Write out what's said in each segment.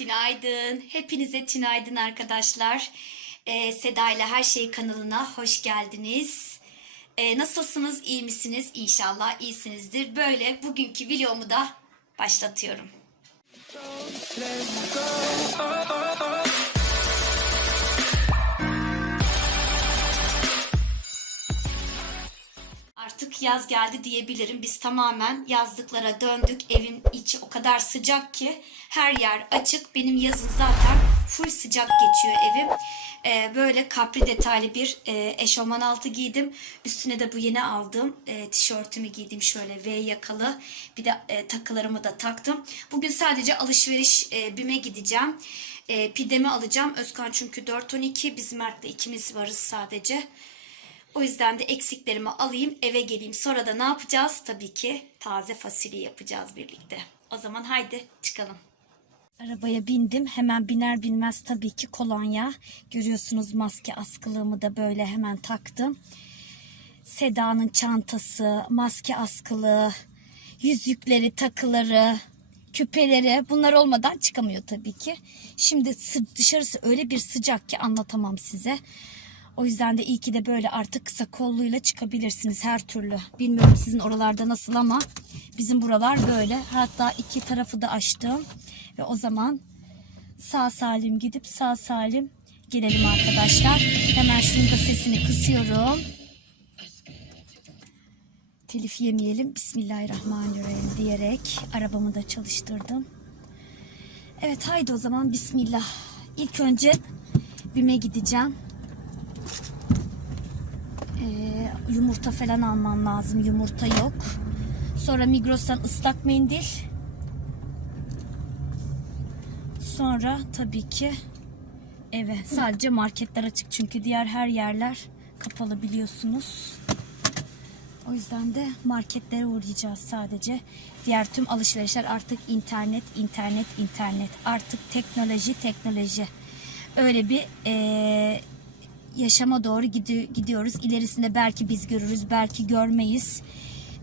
Tünaydın. Hepinize tünaydın arkadaşlar. Ee, Seda ile Her Şey kanalına hoş geldiniz. Ee, nasılsınız? İyi misiniz? İnşallah iyisinizdir. Böyle bugünkü videomu da başlatıyorum. Artık yaz geldi diyebilirim. Biz tamamen yazlıklara döndük. Evin içi o kadar sıcak ki her yer açık. Benim yazın zaten full sıcak geçiyor evim. Ee, böyle kapri detaylı bir e, eşofman altı giydim. Üstüne de bu yeni aldığım e, tişörtümü giydim şöyle V yakalı. Bir de e, takılarımı da taktım. Bugün sadece alışveriş e, BİM'e gideceğim. E, pidemi alacağım. Özkan çünkü 4-12. Biz Mert'le ikimiz varız sadece. O yüzden de eksiklerimi alayım eve geleyim. Sonra da ne yapacağız? Tabii ki taze fasulye yapacağız birlikte. O zaman haydi çıkalım. Arabaya bindim. Hemen biner binmez tabii ki kolonya. Görüyorsunuz maske askılığımı da böyle hemen taktım. Seda'nın çantası, maske askılığı, yüzükleri, takıları, küpeleri bunlar olmadan çıkamıyor tabii ki. Şimdi sı- dışarısı öyle bir sıcak ki anlatamam size. O yüzden de iyi ki de böyle artık kısa kolluyla çıkabilirsiniz her türlü. Bilmiyorum sizin oralarda nasıl ama bizim buralar böyle. Hatta iki tarafı da açtım. Ve o zaman sağ salim gidip sağ salim gelelim arkadaşlar. Hemen şunun da sesini kısıyorum. Telif yemeyelim. Bismillahirrahmanirrahim diyerek arabamı da çalıştırdım. Evet haydi o zaman Bismillah. İlk önce BİM'e gideceğim. Ee, yumurta falan almam lazım. Yumurta yok. Sonra Migros'tan ıslak mendil. Sonra tabii ki eve. Sadece marketler açık çünkü diğer her yerler kapalı biliyorsunuz. O yüzden de marketlere uğrayacağız sadece. Diğer tüm alışverişler artık internet, internet, internet. Artık teknoloji, teknoloji. Öyle bir eee, yaşama doğru gidi- gidiyoruz. İlerisinde belki biz görürüz, belki görmeyiz.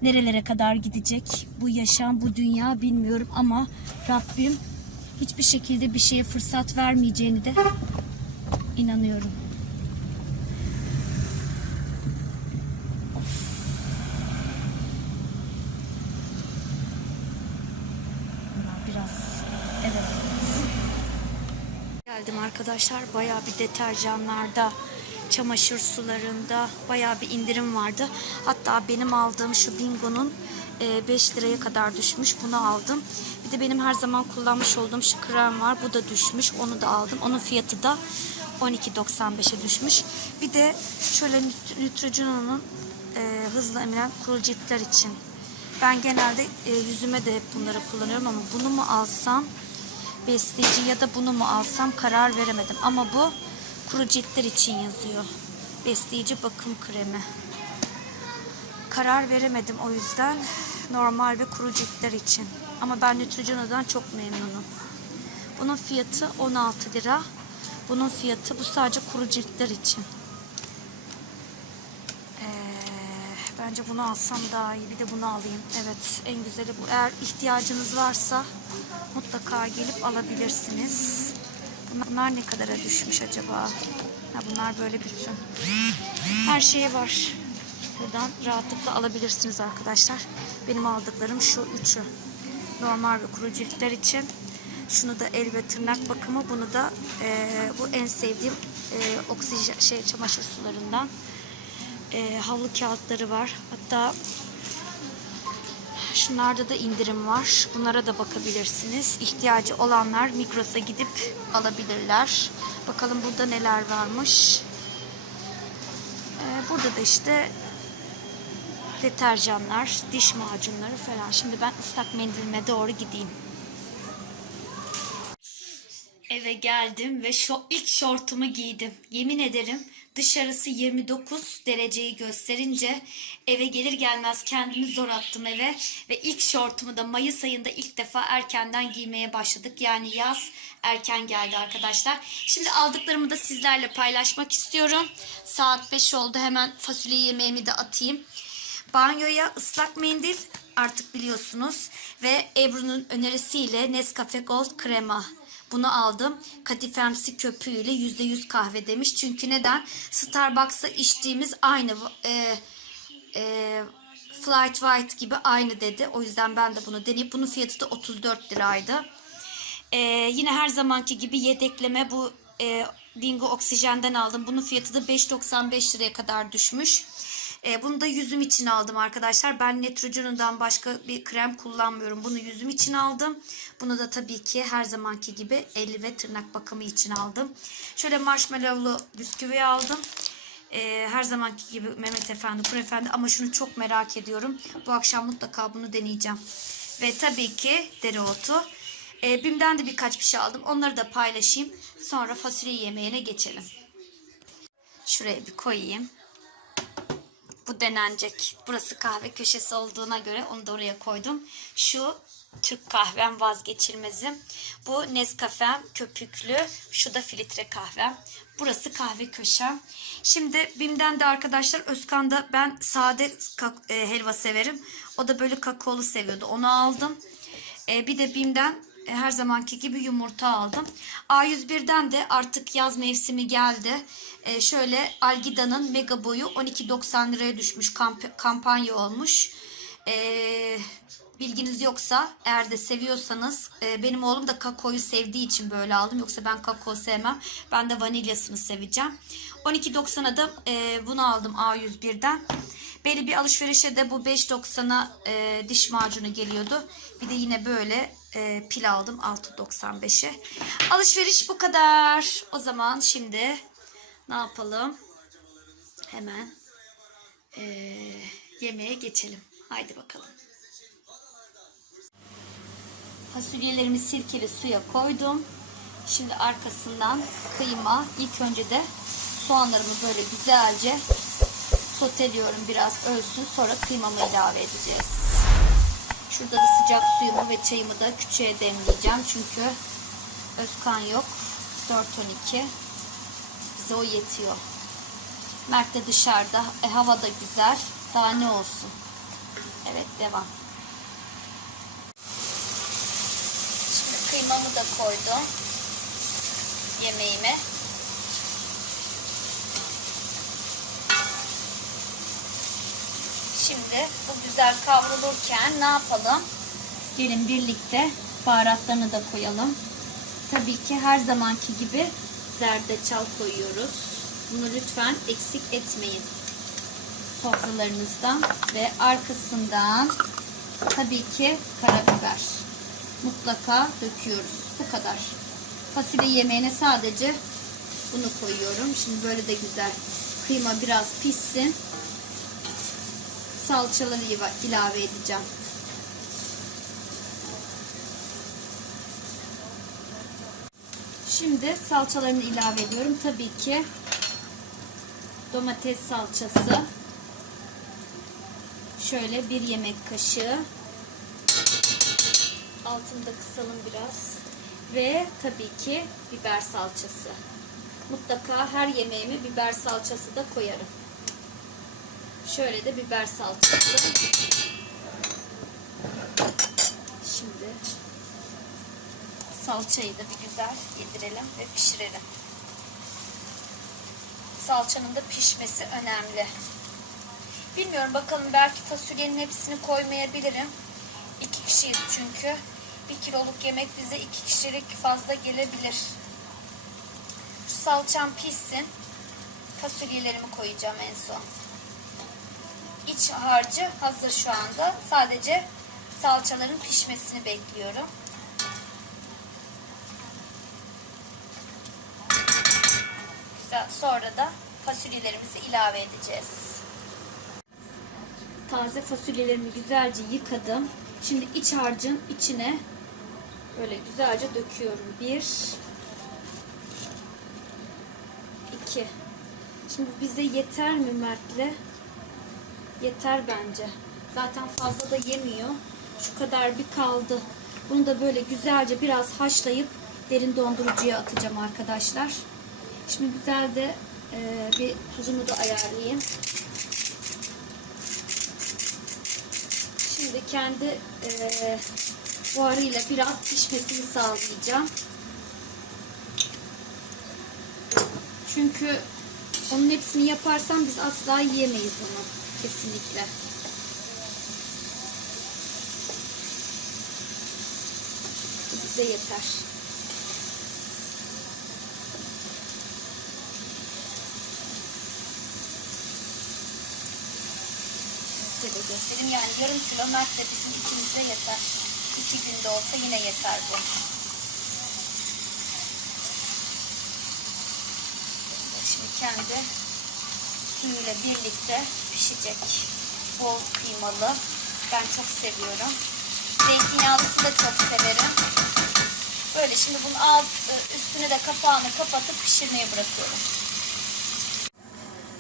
Nerelere kadar gidecek bu yaşam, bu dünya bilmiyorum ama Rabbim hiçbir şekilde bir şeye fırsat vermeyeceğini de inanıyorum. Biraz evet. Geldim arkadaşlar. Bayağı bir deterjanlarda, çamaşır sularında bayağı bir indirim vardı. Hatta benim aldığım şu Bingo'nun e, 5 liraya kadar düşmüş. Bunu aldım. Bir de benim her zaman kullanmış olduğum şu krem var. Bu da düşmüş. Onu da aldım. Onun fiyatı da 12.95'e düşmüş. Bir de şöyle Neutrogena'nın e, hızlı emilen kuru ciltler için. Ben genelde e, yüzüme de hep bunları kullanıyorum ama bunu mu alsam besleyici ya da bunu mu alsam karar veremedim. Ama bu kuru ciltler için yazıyor. Besleyici bakım kremi. Karar veremedim o yüzden normal ve kuru ciltler için. Ama ben Neutrogena'dan çok memnunum. Bunun fiyatı 16 lira. Bunun fiyatı bu sadece kuru ciltler için. Ee, bence bunu alsam daha iyi. Bir de bunu alayım. Evet en güzeli bu. Eğer ihtiyacınız varsa mutlaka gelip alabilirsiniz. Bunlar, ne kadara düşmüş acaba? Ha, bunlar böyle bütün. Her şey var. Buradan rahatlıkla alabilirsiniz arkadaşlar. Benim aldıklarım şu üçü. Normal ve kuru ciltler için. Şunu da el ve tırnak bakımı. Bunu da eee, bu en sevdiğim eee oksijen şey çamaşır sularından. Eee, havlu kağıtları var. Hatta Şunlarda da indirim var. Bunlara da bakabilirsiniz. İhtiyacı olanlar Migros'a gidip alabilirler. Bakalım burada neler varmış. Ee, burada da işte deterjanlar, diş macunları falan. Şimdi ben ıslak mendilime doğru gideyim. Eve geldim ve şu ilk şortumu giydim. Yemin ederim dışarısı 29 dereceyi gösterince eve gelir gelmez kendimi zor attım eve ve ilk şortumu da Mayıs ayında ilk defa erkenden giymeye başladık. Yani yaz erken geldi arkadaşlar. Şimdi aldıklarımı da sizlerle paylaşmak istiyorum. Saat 5 oldu. Hemen fasulye yemeğimi de atayım. Banyoya ıslak mendil artık biliyorsunuz ve Ebru'nun önerisiyle Nescafe Gold krema. Bunu aldım. Katifemsi köpüğüyle %100 kahve demiş. Çünkü neden? Starbucks'ta içtiğimiz aynı e, e, Flight White gibi aynı dedi. O yüzden ben de bunu deneyip bunun fiyatı da 34 liraydı. E, yine her zamanki gibi yedekleme bu e, Bingo Oksijen'den aldım. Bunun fiyatı da 5.95 liraya kadar düşmüş. E, bunu da yüzüm için aldım arkadaşlar. Ben Neutrogena'dan başka bir krem kullanmıyorum. Bunu yüzüm için aldım. Bunu da tabii ki her zamanki gibi el ve tırnak bakımı için aldım. Şöyle marshmallowlu bisküvi aldım. E, her zamanki gibi Mehmet Efendi, Kur Efendi ama şunu çok merak ediyorum. Bu akşam mutlaka bunu deneyeceğim. Ve tabii ki dereotu. E, Bim'den de birkaç bir şey aldım. Onları da paylaşayım. Sonra fasulye yemeğine geçelim. Şuraya bir koyayım. Bu denenecek. Burası kahve köşesi olduğuna göre onu da oraya koydum. Şu Türk kahvem vazgeçilmezim. Bu Nescafe'm köpüklü. Şu da filtre kahvem. Burası kahve köşem. Şimdi Bim'den de arkadaşlar Özkan'da ben sade e, helva severim. O da böyle kakaolu seviyordu. Onu aldım. E, bir de Bim'den her zamanki gibi yumurta aldım. A101'den de artık yaz mevsimi geldi. E, şöyle Algida'nın mega boyu 12.90 liraya düşmüş. Kamp- kampanya olmuş. E, bilginiz yoksa eğer de seviyorsanız e, benim oğlum da kakaoyu sevdiği için böyle aldım. Yoksa ben kakao sevmem. Ben de vanilyasını seveceğim. 12.90'a da e, bunu aldım A101'den. Belli bir alışverişe de bu 5.90'a e, diş macunu geliyordu. Bir de yine böyle e, pil aldım 6.95'e. Alışveriş bu kadar. O zaman şimdi ne yapalım? Hemen e, yemeğe geçelim. Haydi bakalım. Fasulyelerimi sirkeli suya koydum. Şimdi arkasından kıyma. İlk önce de soğanlarımı böyle güzelce soteliyorum biraz ölsün. Sonra kıymamı ilave edeceğiz. Şurada da sıcak suyumu ve çayımı da küçüğe demleyeceğim. Çünkü Özkan yok. 4.12 bize o yetiyor. Mert de dışarıda. E, hava da güzel. Daha ne olsun. Evet devam. Şimdi kıymamı da koydum. Yemeğime. Şimdi bu güzel kavrulurken ne yapalım? Gelin birlikte baharatlarını da koyalım. Tabii ki her zamanki gibi zerdeçal koyuyoruz. Bunu lütfen eksik etmeyin sofralarınızdan ve arkasından tabii ki karabiber mutlaka döküyoruz. Bu kadar. Fasulye yemeğine sadece bunu koyuyorum. Şimdi böyle de güzel kıyma biraz pişsin. Salçaları ilave edeceğim. Şimdi salçalarını ilave ediyorum. Tabii ki domates salçası. Şöyle bir yemek kaşığı. Altını da kısalım biraz. Ve tabii ki biber salçası. Mutlaka her yemeğime biber salçası da koyarım. Şöyle de biber salçası. Şimdi salçayı da bir güzel yedirelim ve pişirelim. Salçanın da pişmesi önemli. Bilmiyorum bakalım belki fasulyenin hepsini koymayabilirim. İki kişiyiz çünkü. Bir kiloluk yemek bize iki kişilik fazla gelebilir. Şu salçam pişsin. Fasulyelerimi koyacağım en son. İç harcı hazır şu anda. Sadece salçaların pişmesini bekliyorum. Güzel. Sonra da fasulyelerimizi ilave edeceğiz. Taze fasulyelerimi güzelce yıkadım. Şimdi iç harcın içine böyle güzelce döküyorum. Bir, iki. Şimdi bize yeter mi Mert'le? Yeter bence. Zaten fazla da yemiyor. Şu kadar bir kaldı. Bunu da böyle güzelce biraz haşlayıp derin dondurucuya atacağım arkadaşlar. Şimdi güzel de e, bir tuzunu da ayarlayayım. Şimdi kendi e, buharıyla biraz pişmesini sağlayacağım. Çünkü onun hepsini yaparsam biz asla yiyemeyiz onu. Kesinlikle. Bize yeter. Size de göstereyim. Yani yarım kilometre bizim ikimize yeter. İki günde olsa yine yeter bu. Şimdi kendi suyuyla birlikte pişecek. Bol kıymalı. Ben çok seviyorum. Zeytinyağlısı da çok severim. Böyle şimdi bunu alt üstüne de kapağını kapatıp pişirmeye bırakıyorum.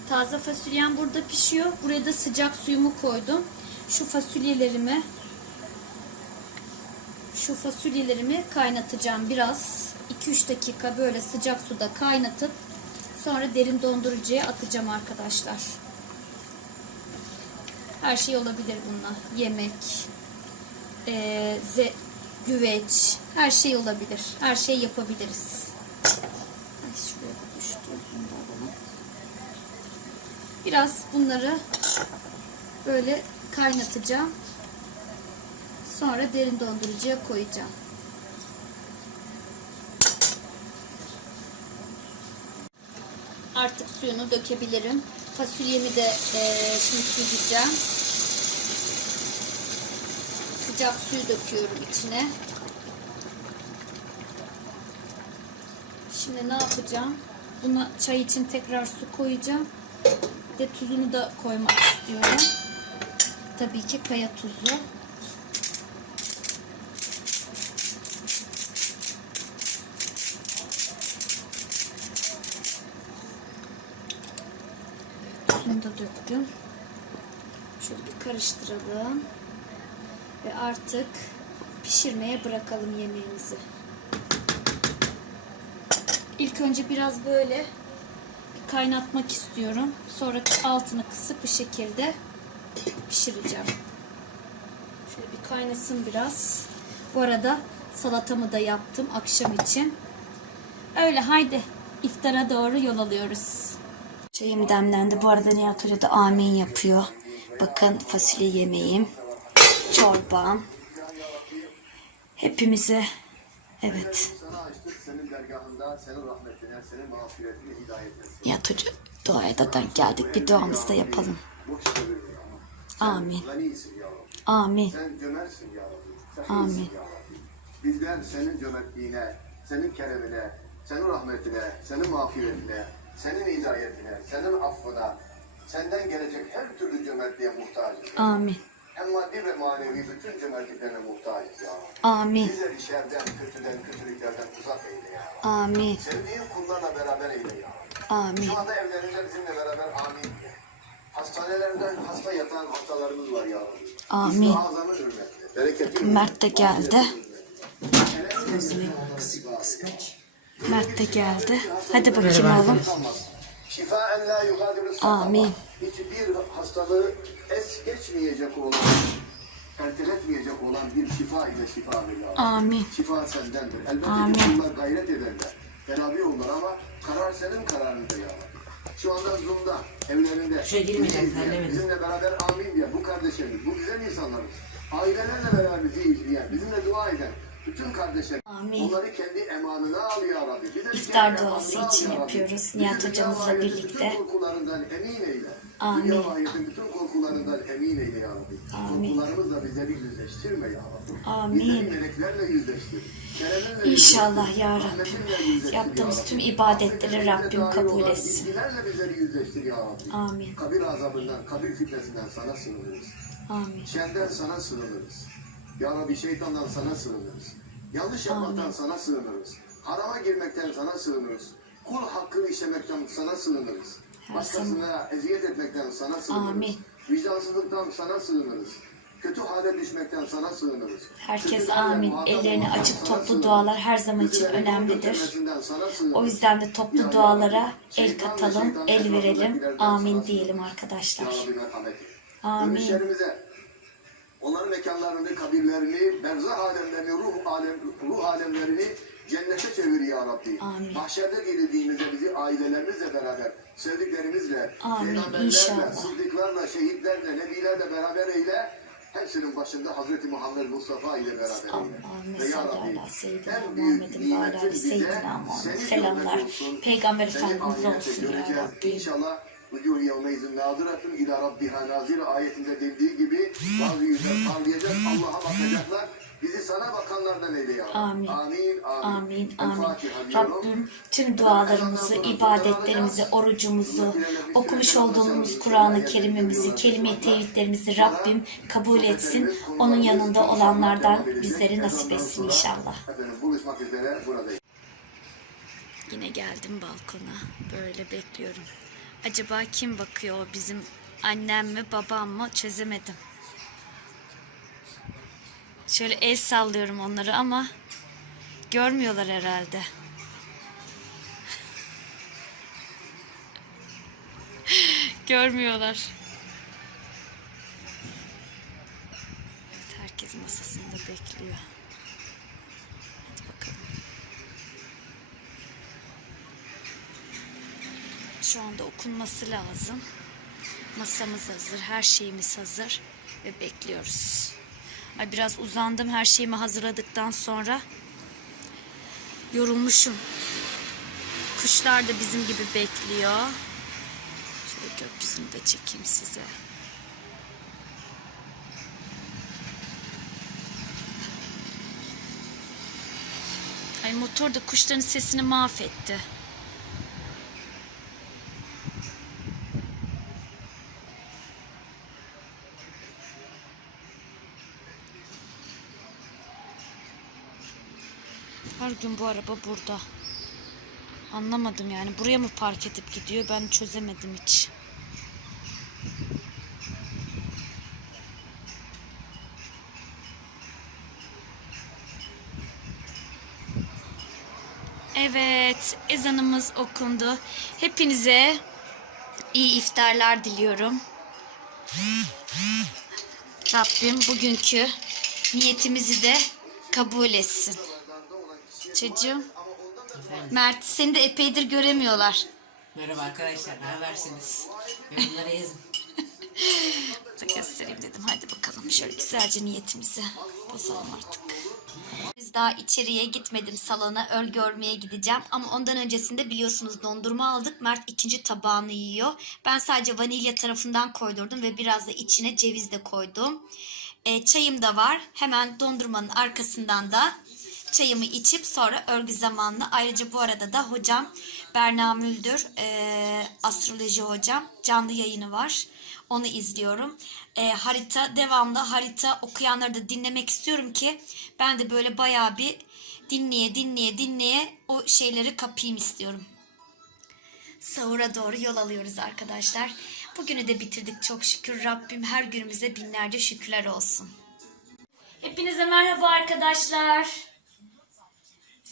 Taze fasulyem burada pişiyor. Buraya da sıcak suyumu koydum. Şu fasulyelerimi şu fasulyelerimi kaynatacağım biraz. 2-3 dakika böyle sıcak suda kaynatıp sonra derin dondurucuya atacağım arkadaşlar. Her şey olabilir bununla. Yemek, eee, ze, güveç, her şey olabilir. Her şey yapabiliriz. Ay şuraya da düştü. Biraz bunları böyle kaynatacağım. Sonra derin dondurucuya koyacağım. Artık suyunu dökebilirim. Fasulyemi de eee, şimdi süzeceğim. Sıcak suyu döküyorum içine. Şimdi ne yapacağım? Buna çay için tekrar su koyacağım. Bir de tuzunu da koymak istiyorum. Tabii ki kaya tuzu. Tuzunu da döktüm. Şöyle bir karıştıralım. Ve artık pişirmeye bırakalım yemeğimizi. İlk önce biraz böyle kaynatmak istiyorum. Sonra altını kısıp bir şekilde pişireceğim. Şöyle bir kaynasın biraz. Bu arada salatamı da yaptım akşam için. Öyle haydi iftara doğru yol alıyoruz. Çayım demlendi. Bu arada Nihat Hoca da amin yapıyor. Bakın fasulye yemeğim, çorbam. Hepimize evet. Nihat Hoca duaya da denk geldik. Bir duamızı da yapalım. Amin. Amin. Amin. Bizden senin cömertliğine, senin keremine, senin rahmetine, senin mağfiretine, senin hidayetine, senin affına, senden gelecek her türlü cömertliğe muhtacız. Amin. Hem maddi ve manevi bütün cömertliklerine muhtacız ya. Amin. Bizleri şerden, kötüden, kötülüklerden uzak eyle ya. Amin. Sevdiğin kullarla beraber eyle ya. Amin. Şu anda evlerinde bizimle beraber amin diye. Hastanelerde hasta yatan hastalarımız var ya. Amin. Bereketi Mert de geldi. Kıskanç. Mert de geldi. Hadi bakayım oğlum. Amin. Hiçbir hastalığı es geçmeyecek olan, erteletmeyecek olan bir şifa ile şifa veriyor. Amin. Şifa sendendir. Elbette Amin. bunlar gayret ederler. Beraber onlar ama karar senin kararında ya. Şu anda Zoom'da, evlerinde, Şey girmeyeceğim, terlemedim. bizimle beraber amin diye bu kardeşlerimiz, bu güzel insanlarımız. Ailelerle beraber bizi izleyen, bizimle dua eden bütün kardeşler, Amin. onları kendi emanına al ya Rabbi. Bize İftar duası için yapıyoruz Nihat hocamızla birlikte. Korkularından emin eyle. Amin. Dünya ahiretin bütün korkularından emin eyle ya Rabbi. Amin. Korkularımızla bizleri yüzleştirme ya Rabbi. Amin. Bizleri meleklerle yüzleştir. Kereminle İnşallah ya Rabbi. Yaptığımız tüm ibadetleri Rabbim kabul etsin. bizleri yüzleştir ya Rabbi. Amin. Kabir azabından, kabir fitnesinden sana sığınırız. Amin. Şerden sana sığınırız. Ya Rabbi şeytandan sana sığınırız. Yanlış yapmaktan Amin. sana sığınırız. Harama girmekten sana sığınırız. Kul hakkını işlemekten sana sığınırız. Başkasına eziyet etmekten sana sığınırız. Amin. Vicdansızlıktan sana sığınırız. Kötü hale düşmekten sana sığınırız. Herkes Kötülerle amin. Ellerini açıp toplu sığınırız. dualar her zaman için Kötülerin önemlidir. O yüzden de Ya toplu Rabbi, dualara el katalım, el verelim. Amin diyelim arkadaşlar. Ya. Amin. Onların mekanlarını, kabirlerini, berzah alemlerini, ruh, alem, ruh alemlerini cennete çevir ya Rabbi. Amin. Mahşerde geldiğimizde bizi ailelerimizle beraber, sevdiklerimizle, Amin, peygamberlerle, inşallah. sıddıklarla, şehitlerle, nebilerle beraber eyle. Hepsinin başında Hazreti Muhammed Mustafa ile beraber eyle. Ve ya Rabbi, en büyük nimetin bize seni görmek olsun. Peygamber Efendimiz olsun ya. Rabbi. İnşallah Vücuh yevmeyizin naziratun ila rabbiha nazire ayetinde dediği gibi yüzler parlayacak, Allah'a bakacaklar. Bizi sana bakanlardan eyle ya. Amin. Amin. Amin, amin. Rabbim tüm dualarımızı, ibadetlerimizi, orucumuzu, okumuş olduğumuz Kur'an-ı Kerim'imizi, kelime-i tevhidlerimizi Rabbim kabul etsin. Onun yanında olanlardan bizleri nasip etsin inşallah. Efendim buluşmak üzere buradayız. Yine geldim balkona. Böyle bekliyorum. Acaba kim bakıyor? Bizim annem mi, babam mı? Çözemedim. Şöyle el sallıyorum onları ama görmüyorlar herhalde. görmüyorlar. Evet, herkes masasında bekliyor. Hadi bakalım. Şu anda okunması lazım. Masamız hazır, her şeyimiz hazır ve bekliyoruz. Ay biraz uzandım her şeyimi hazırladıktan sonra. Yorulmuşum. Kuşlar da bizim gibi bekliyor. Şöyle gökyüzünü de çekeyim size. Ay motor da kuşların sesini mahvetti. Her gün bu araba burada. Anlamadım yani. Buraya mı park edip gidiyor? Ben çözemedim hiç. Evet, ezanımız okundu. Hepinize iyi iftarlar diliyorum. Rabbim bugünkü niyetimizi de kabul etsin. Çocuğum. Mert seni de epeydir göremiyorlar. Merhaba arkadaşlar, ne habersiniz? Yorumlara yazın. Da göstereyim dedim. Hadi bakalım şöyle güzelce niyetimizi bozalım artık. Biz daha içeriye gitmedim salona. Örgü örmeye gideceğim. Ama ondan öncesinde biliyorsunuz dondurma aldık. Mert ikinci tabağını yiyor. Ben sadece vanilya tarafından koydurdum ve biraz da içine ceviz de koydum. E, çayım da var. Hemen dondurmanın arkasından da çayımı içip sonra örgü zamanını ayrıca bu arada da hocam Berna Müldür e, astroloji hocam canlı yayını var. Onu izliyorum. E, harita devamlı harita okuyanları da dinlemek istiyorum ki ben de böyle bayağı bir dinleye dinleye dinleye o şeyleri kapayım istiyorum. Sahura doğru yol alıyoruz arkadaşlar. Bugünü de bitirdik çok şükür. Rabbim her günümüze binlerce şükürler olsun. Hepinize merhaba arkadaşlar.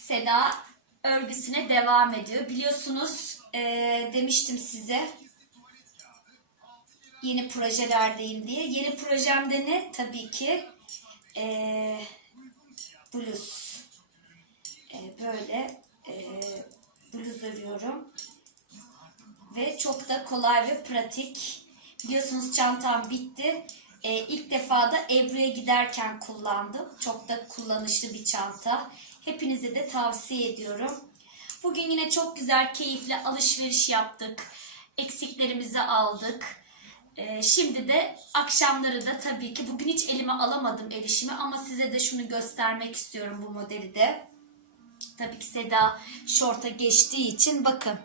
Seda örgüsüne devam ediyor. Biliyorsunuz eee, demiştim size yeni projelerdeyim diye. Yeni projemde ne? Tabii ki eee bluz. Eee, böyle eee bluz örüyorum. Ve çok da kolay ve pratik. Biliyorsunuz çantam bitti. Ee, ilk defa da Ebru'ya giderken kullandım. Çok da kullanışlı bir çanta. Hepinize de tavsiye ediyorum. Bugün yine çok güzel, keyifli alışveriş yaptık. Eksiklerimizi aldık. Ee, şimdi de akşamları da tabii ki bugün hiç elime alamadım erişimi ama size de şunu göstermek istiyorum bu modeli de. Tabii ki Seda şorta geçtiği için bakın.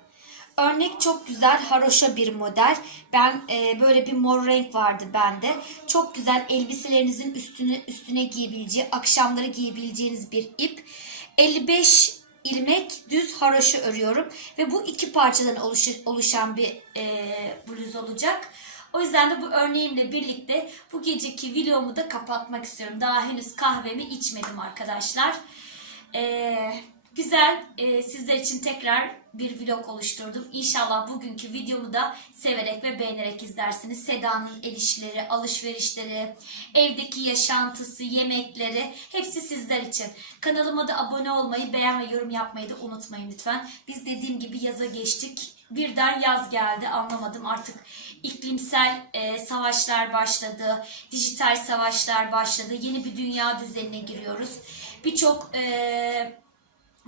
Örnek çok güzel haroşa bir model. Ben e, böyle bir mor renk vardı bende. Çok güzel elbiselerinizin üstüne üstüne giyebileceği, akşamları giyebileceğiniz bir ip. 55 ilmek düz haroşa örüyorum ve bu iki parçadan oluşur, oluşan bir e, bluz olacak. O yüzden de bu örneğimle birlikte bu geceki videomu da kapatmak istiyorum. Daha henüz kahvemi içmedim arkadaşlar. Ee, Güzel, e, sizler için tekrar bir vlog oluşturdum. İnşallah bugünkü videomu da severek ve beğenerek izlersiniz. Seda'nın el işleri, alışverişleri, evdeki yaşantısı, yemekleri hepsi sizler için. Kanalıma da abone olmayı, beğen ve yorum yapmayı da unutmayın lütfen. Biz dediğim gibi yaza geçtik. Birden yaz geldi anlamadım artık iklimsel e, savaşlar başladı, dijital savaşlar başladı, yeni bir dünya düzenine giriyoruz. Birçok e,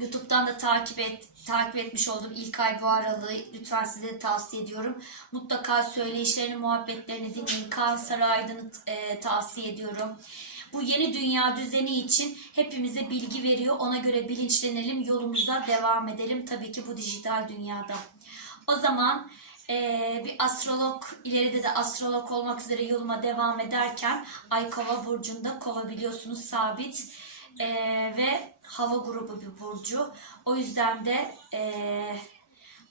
YouTube'dan da takip et takip etmiş oldum İlkay Buharalı. Lütfen size de tavsiye ediyorum. Mutlaka söyleyişlerini, muhabbetlerini dinleyin. Kaan Saraydın'ı e, tavsiye ediyorum. Bu yeni dünya düzeni için hepimize bilgi veriyor. Ona göre bilinçlenelim, yolumuza devam edelim. Tabii ki bu dijital dünyada. O zaman e, bir astrolog, ileride de astrolog olmak üzere yoluma devam ederken Ay Kova burcunda, Kova biliyorsunuz sabit e, ve hava grubu bir burcu. O yüzden de e,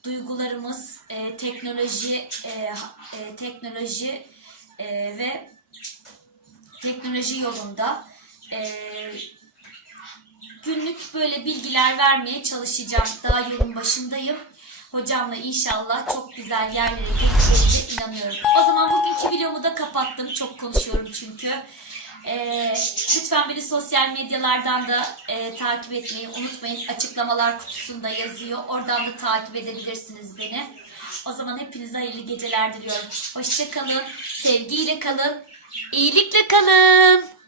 duygularımız, e, teknoloji, e, e, teknoloji e, ve teknoloji yolunda e, günlük böyle bilgiler vermeye çalışacağım. Daha yolun başındayım. Hocamla inşallah çok güzel yerlere geleceğine inanıyorum. O zaman bugünkü videomu da kapattım. Çok konuşuyorum çünkü. Ee, lütfen beni sosyal medyalardan da e, takip etmeyi unutmayın. Açıklamalar kutusunda yazıyor. Oradan da takip edebilirsiniz beni. O zaman hepinize hayırlı geceler diliyorum. Hoşça kalın, sevgiyle kalın, iyilikle kalın.